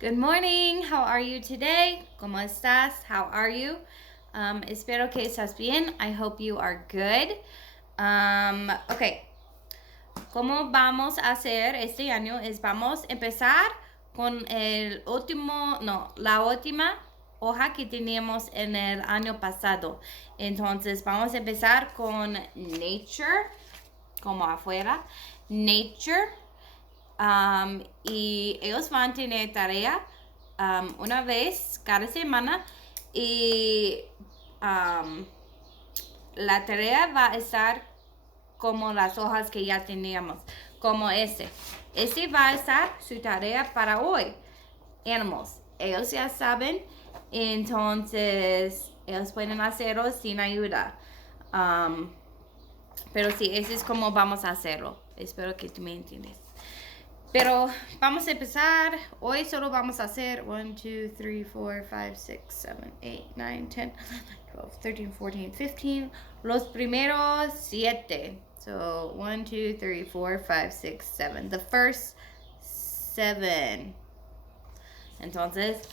Good morning. How are you today? ¿Cómo estás? How are you? Espero que estás bien. I hope you are good. Okay. ¿Cómo vamos a hacer este año? Vamos a empezar con la última hoja que teníamos en el año pasado. Entonces vamos a empezar con nature, como afuera. Nature. Y ellos van a tener tarea una vez cada semana y la tarea va a estar como las hojas que ya teníamos, como este. Este va a estar su tarea para hoy. Animals. Ellos ya saben, entonces ellos pueden hacerlo sin ayuda. Pero sí, ese es como vamos a hacerlo. Espero que tú me entiendes. Pero vamos a empezar. Hoy solo vamos a hacer 1, 2, 3, 4, 5, 6, 7, 8, 9, 10, 11, 12, 13, 14, 15. Los primeros 7. So 1, 2, 3, 4, 5, 6, 7. The first 7. Entonces,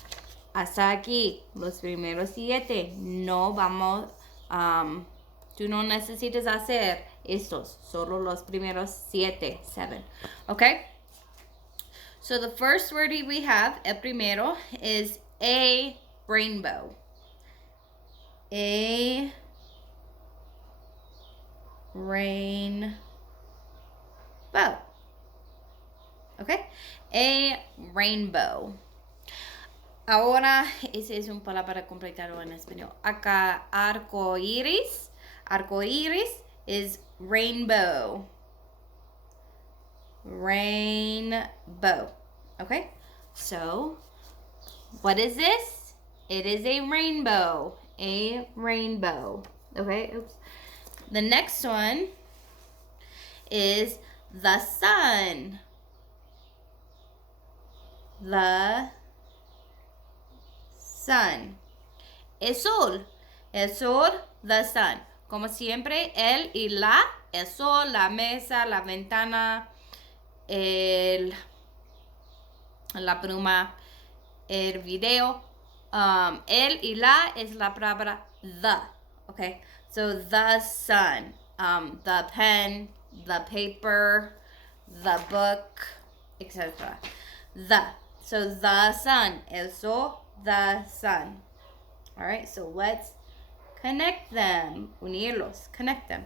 hasta aquí. Los primeros 7. No vamos. Tú no necesitas hacer estos. Solo los primeros 7. Okay? So the first word we have, el primero, is a rainbow. A rainbow. Okay? A rainbow. Ahora, ese es un palabra complicado en español. Acá, arco iris. Arco iris is rainbow. Rainbow. Okay? So, what is this? It is a rainbow. A rainbow. Okay? Oops. The next one is the sun. The sun. El sol. El sol, the sun. Como siempre, el y la. El sol, la mesa, la ventana, la pluma, el video. El y la es la palabra the. Okay, so the sun, the pen, the paper, the book, etc. So the sun, el sol, the sun. All right, so let's connect them. Unirlos, connect them.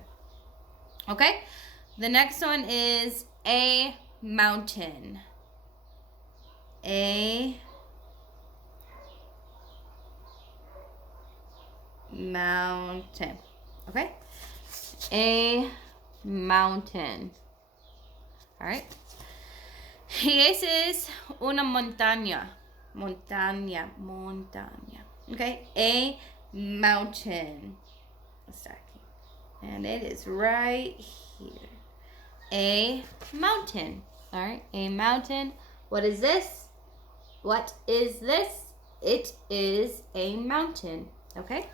Okay, the next one is a mountain. A mountain. Okay? A mountain. All right? Y ese es una montaña. Montaña. Okay? A mountain. And it is right here. A mountain. All right? A mountain. What is this? What is this? It is a mountain. Okay?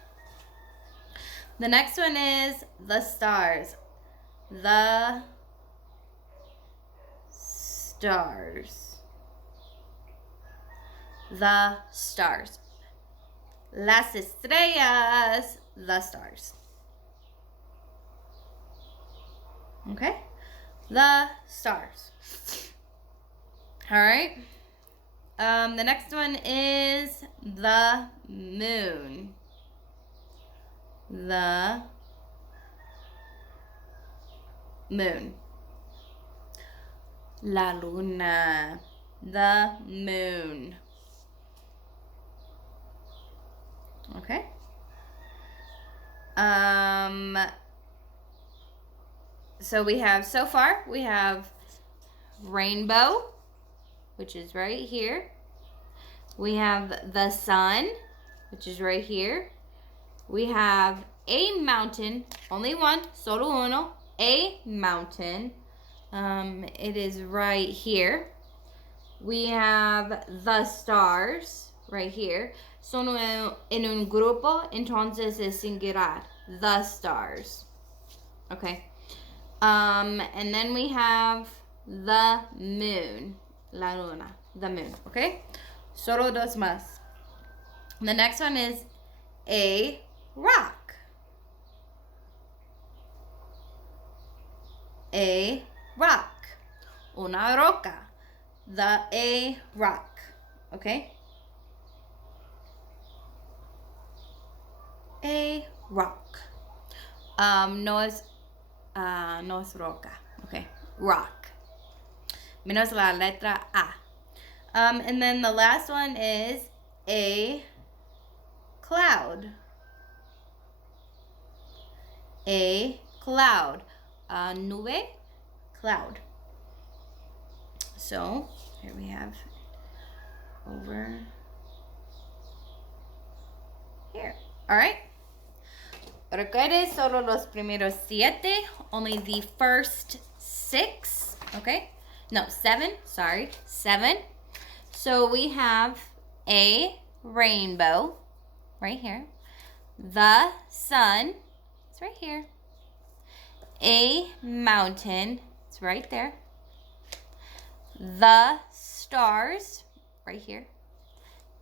The next one is the stars. The stars. The stars. Las estrellas. The stars. Okay? The stars. All right? The next one is the moon. The moon. La luna. The moon. Okay? So we have rainbow, which is right here. We have the sun, which is right here. We have a mountain, only one, solo uno, a mountain. It is right here. We have the stars right here. Son en un grupo, entonces es singular. The stars. Okay. And then we have the moon. La luna. The moon. Okay. Solo dos más. The next one is a rock. A rock. Una roca. A rock. Okay? A rock. No es roca. Okay. Rock. Menos la letra A. And then the last one is a cloud. A cloud. Nube, cloud. So, here we have over here. All right. Recuerde solo los primeros 7, only the first 6, okay? No, 7, sorry, 7. So we have a rainbow right here. The sun, it's right here. A mountain, it's right there. The stars, right here.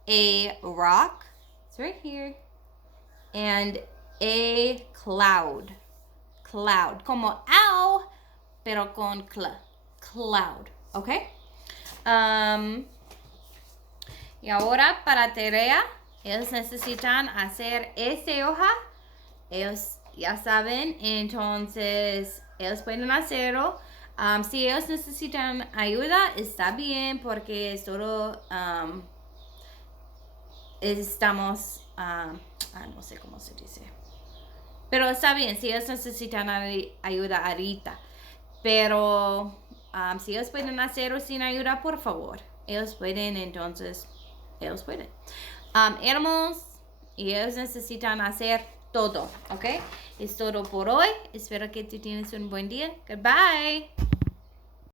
A rock, it's right here. And a cloud. Cloud. Como ow, pero con cl. Cloud. Okay? Y ahora para tarea, ellos necesitan hacer esta hoja. Ellos ya saben, entonces ellos pueden hacerlo. Si ellos necesitan ayuda, está bien porque solo estamos, no sé cómo se dice. Pero está bien, si ellos necesitan ayuda ahorita. Pero si ellos pueden hacerlo sin ayuda, por favor. Ellos pueden, entonces, ellos pueden. Animals, y ellos necesitan hacer todo, ¿ok? Es todo por hoy. Espero que tú tienes un buen día. Goodbye.